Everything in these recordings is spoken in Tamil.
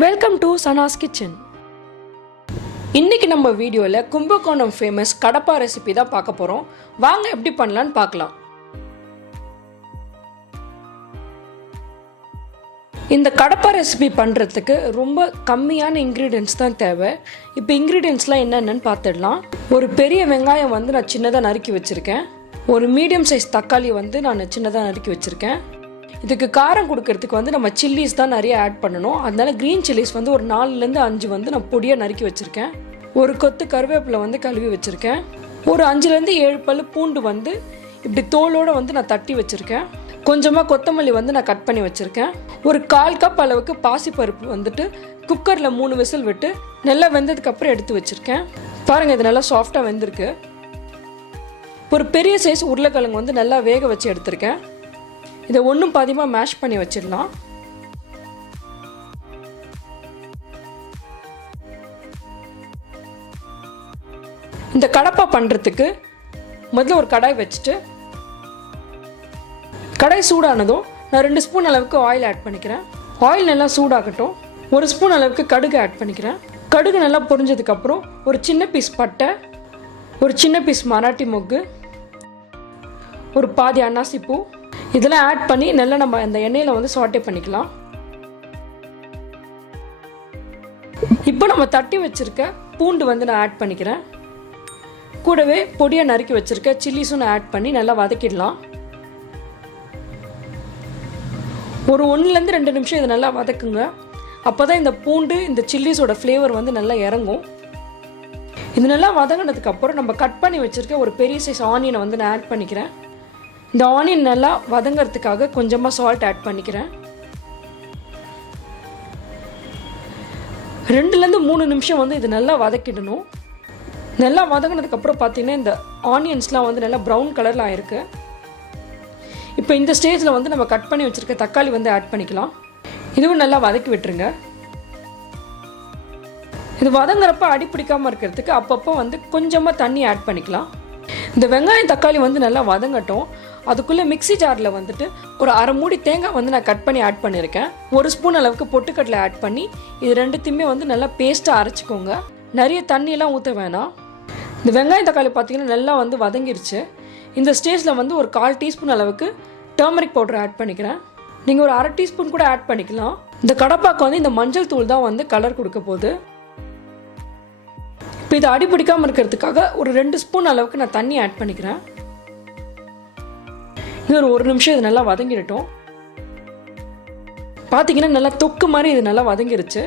Welcome to Sana's kitchen. இன்னைக்கு நம்ம வீடியோவில் கும்பகோணம் ஃபேமஸ் கடப்பா ரெசிபி தான் பார்க்க போகிறோம். வாங்க எப்படி பண்ணலான்னு பார்க்கலாம். இந்த கடப்பா ரெசிபி பண்ணுறதுக்கு ரொம்ப கம்மியான இன்க்ரீடியன்ஸ் தான் தேவை. இப்போ இன்க்ரீடியன்ஸ்லாம் என்னென்னு பார்த்துடலாம். ஒரு பெரிய வெங்காயம் நான் சின்னதாக நறுக்கி வச்சுருக்கேன். ஒரு மீடியம் சைஸ் தக்காளி நான் சின்னதாக நறுக்கி வச்சுருக்கேன். இதுக்கு காரம் கொடுக்கறதுக்கு நம்ம சில்லிஸ் தான் நிறைய ஆட் பண்ணணும். அதனால க்ரீன் சில்லிஸ் ஒரு 4லேருந்து 5 நான் பொடியாக நறுக்கி வச்சுருக்கேன். ஒரு கொத்து கருவேப்பிலை கழுவி வச்சுருக்கேன். ஒரு 5லேருந்து 7 பல் பூண்டு இப்படி தோலோடு நான் தட்டி வச்சுருக்கேன். கொஞ்சமாக கொத்தமல்லி நான் கட் பண்ணி வச்சுருக்கேன். ஒரு 1/4 கப் அளவுக்கு பாசிப்பருப்பு குக்கரில் 3 விசில் விட்டு நல்லா வெந்ததுக்கப்புறம் எடுத்து வச்சுருக்கேன். பாருங்கள், இது நல்லா சாஃப்டாக வெந்திருக்கு. ஒரு பெரிய சைஸ் உருளைக்கிழங்கு நல்லா வேக வச்சு எடுத்திருக்கேன். இதை ஒன்றும் பாதியமாக மேஷ் பண்ணி வச்சிடலாம். இந்த கடப்பா பண்ணுறதுக்கு முதல்ல ஒரு கடாய் வச்சுட்டு, கடாய் சூடானதும் நான் 2 ஸ்பூன் அளவுக்கு ஆயில் ஆட் பண்ணிக்கிறேன். ஆயில் நல்லா சூடாகட்டும். 1 ஸ்பூன் அளவுக்கு கடுகு ஆட் பண்ணிக்கிறேன். கடுகு நல்லா பொரிஞ்சதுக்கப்புறம் ஒரு சின்ன பீஸ் பட்டை, ஒரு சின்ன பீஸ் மராட்டி மொக்கு, ஒரு பாதி அன்னாசி பூ இதெல்லாம் ஆட் பண்ணி நல்லா நம்ம அந்த எண்ணெயில் சாட்டே பண்ணிக்கலாம். இப்போ நம்ம தட்டி வச்சுருக்க பூண்டு நான் ஆட் பண்ணிக்கிறேன். கூடவே பொடியாக நறுக்கி வச்சுருக்க சில்லிஸும் நான் ஆட் பண்ணி நல்லா வதக்கிடலாம். ஒரு 1லேருந்து 2 நிமிஷம் இதை நல்லா வதக்குங்க. அப்போ தான் இந்த பூண்டு இந்த சில்லிஸோட ஃப்ளேவர் நல்லா இறங்கும். இது நல்லா வதங்கினதுக்கப்புறம் நம்ம கட் பண்ணி வச்சுருக்க ஒரு பெரிய சைஸ் ஆனியனை நான் ஆட் பண்ணிக்கிறேன். இந்த ஆனியன் நல்லா வதங்கிறதுக்காக கொஞ்சமாக சால்ட் ஆட் பண்ணிக்கிறேன். 2லேருந்து 3 நிமிஷம் இது நல்லா வதக்கிடணும். நல்லா வதங்கினதுக்கப்புறம் பார்த்தீங்கன்னா இந்த ஆனியன்ஸ்லாம் நல்லா ப்ரௌன் கலரில் ஆயிருக்கு. இப்போ இந்த ஸ்டேஜில் நம்ம கட் பண்ணி வச்சுருக்க தக்காளி ஆட் பண்ணிக்கலாம். இதுவும் நல்லா வதக்கி விட்டுருங்க. இது வதங்குறப்ப அடி பிடிக்காமல் இருக்கிறதுக்கு அப்பப்போ கொஞ்சமாக தண்ணி ஆட் பண்ணிக்கலாம். இந்த வெங்காயம் தக்காளி நல்லா வதங்கட்டும். அதுக்குள்ளே மிக்ஸி ஜாரில் ஒரு அரை மூடி தேங்காய் நான் கட் பண்ணி ஆட் பண்ணியிருக்கேன். 1 ஸ்பூன் அளவுக்கு பொட்டுக்கடலை ஆட் பண்ணி இது ரெண்டுத்தையுமே நல்லா பேஸ்ட்டாக அரைச்சிக்கோங்க. நிறைய தண்ணியெல்லாம் ஊற்ற வேணாம். இந்த வெங்காயம் தக்காளி பார்த்தீங்கன்னா நல்லா வதங்கிருச்சு. இந்த ஸ்டேஜில் ஒரு 1/4 டீஸ்பூன் அளவுக்கு டர்மரிக் பவுடர் ஆட் பண்ணிக்கிறேன். நீங்கள் ஒரு அரை டீஸ்பூன் கூட ஆட் பண்ணிக்கலாம். இந்த கடப்பாக்கு இந்த மஞ்சள் தூள் தான் கலர் கொடுக்க போகுது. இப்போ இது அடி பிடிக்காமல் இருக்கிறதுக்காக ஒரு 2 ஸ்பூன் அளவுக்கு நான் தண்ணி ஆட் பண்ணிக்கிறேன். இது ஒரு 1 நிமிஷம் இது நல்லா வதங்கிடட்டும். பார்த்தீங்கன்னா நல்லா தொக்கு மாதிரி இது நல்லா வதங்கிருச்சு.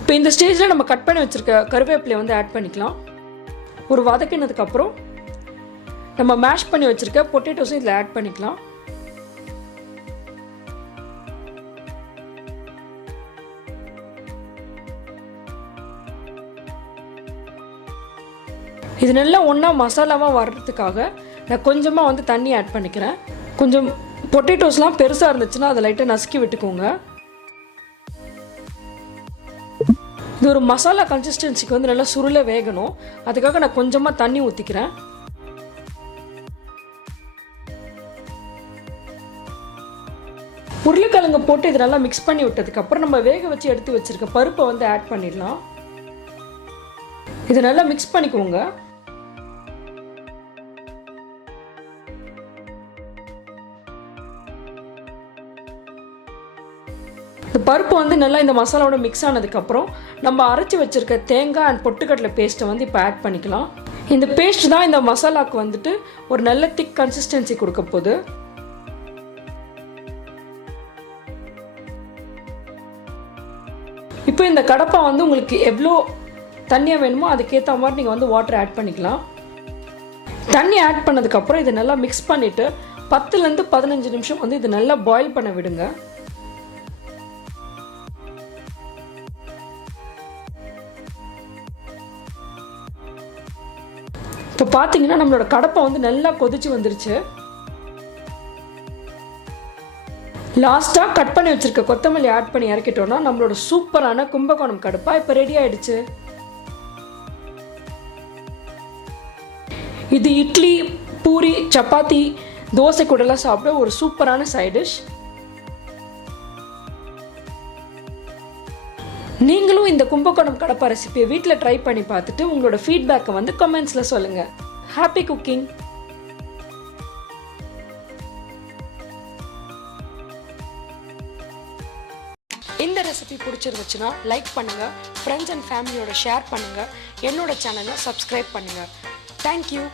இப்போ இந்த ஸ்டேஜில் நம்ம கட் பண்ணி வச்சுருக்க கருவேப்பிலையை ஆட் பண்ணிக்கலாம். ஒரு வதக்கினதுக்கப்புறம் நம்ம மேஷ் பண்ணி வச்சுருக்க பொட்டேட்டோஸும் இதில் ஆட் பண்ணிக்கலாம். இது நல்லா ஒன்றா மசாலாவாக வர்றதுக்காக நான் கொஞ்சமாக தண்ணி ஆட் பண்ணிக்கிறேன். கொஞ்சம் பொட்டேட்டோஸ்லாம் பெருசாக இருந்துச்சுன்னா அதை லைட்டாக நசுக்கி விட்டுக்கோங்க. இது ஒரு மசாலா கன்சிஸ்டன்சிக்கு நல்லா சுருள வேகணும். அதுக்காக நான் கொஞ்சமாக தண்ணி ஊற்றிக்கிறேன். உருளைக்கிழங்கு போட்டு இது நல்லா மிக்ஸ் பண்ணி விட்டதுக்கப்புறம் நம்ம வேக வச்சு எடுத்து வச்சுருக்க பருப்பை ஆட் பண்ணிடலாம். இது நல்லா மிக்ஸ் பண்ணிக்கோங்க. இந்த பருப்பு நல்லா இந்த மசாலாவோட மிக்ஸ் ஆனதுக்கப்புறம் நம்ம அரைச்சி வச்சுருக்க தேங்காய் அண்ட் பொட்டுக்கடலை பேஸ்ட்டை இப்போ ஆட் பண்ணிக்கலாம். இந்த பேஸ்ட் தான் இந்த மசாலாவுக்கு ஒரு நல்ல திக் கன்சிஸ்டன்சி கொடுக்க போகுது. இப்போ இந்த கடப்பா உங்களுக்கு எவ்வளோ தண்ணியாக வேணுமோ அதுக்கேற்ற மாதிரி நீங்கள் வாட்டர் ஆட் பண்ணிக்கலாம். தண்ணி ஆட் பண்ணதுக்கப்புறம் இதை நல்லா மிக்ஸ் பண்ணிவிட்டு 10லேருந்து 15 நிமிஷம் இது நல்லா பாயில் பண்ண விடுங்க. இப்போ பார்த்தீங்கன்னா நம்மளோட கடப்பா நல்லா கொதிச்சு வந்துருச்சு. லாஸ்ட்டாக கட் பண்ணி வச்சுருக்க கொத்தமல்லி ஆட் பண்ணி இறக்கிட்டோன்னா நம்மளோட சூப்பரான கும்பகோணம் கடப்பா இப்போ ரெடி ஆகிடுச்சு. இது இட்லி, பூரி, சப்பாத்தி, தோசை கூடலாம் சாப்பிட ஒரு சூப்பரான சைட் டிஷ். நீங்களும் இந்த கும்பகோணம் கடப்பா ரெசிபியை வீட்டில் ட்ரை பண்ணி பார்த்துட்டு உங்களோட ஃபீட்பேக்கை வந்து கமெண்ட்ஸில் சொல்லுங்கள். Happy cooking. இந்த ரெசிபி பிடிச்சிருந்துச்சுன்னா லைக் பண்ணுங்கள், ஃப்ரெண்ட்ஸ் அண்ட் ஃபேமிலியோட ஷேர் பண்ணுங்கள், என்னோட சேனலை சப்ஸ்கிரைப் பண்ணுங்கள். தேங்க்யூ.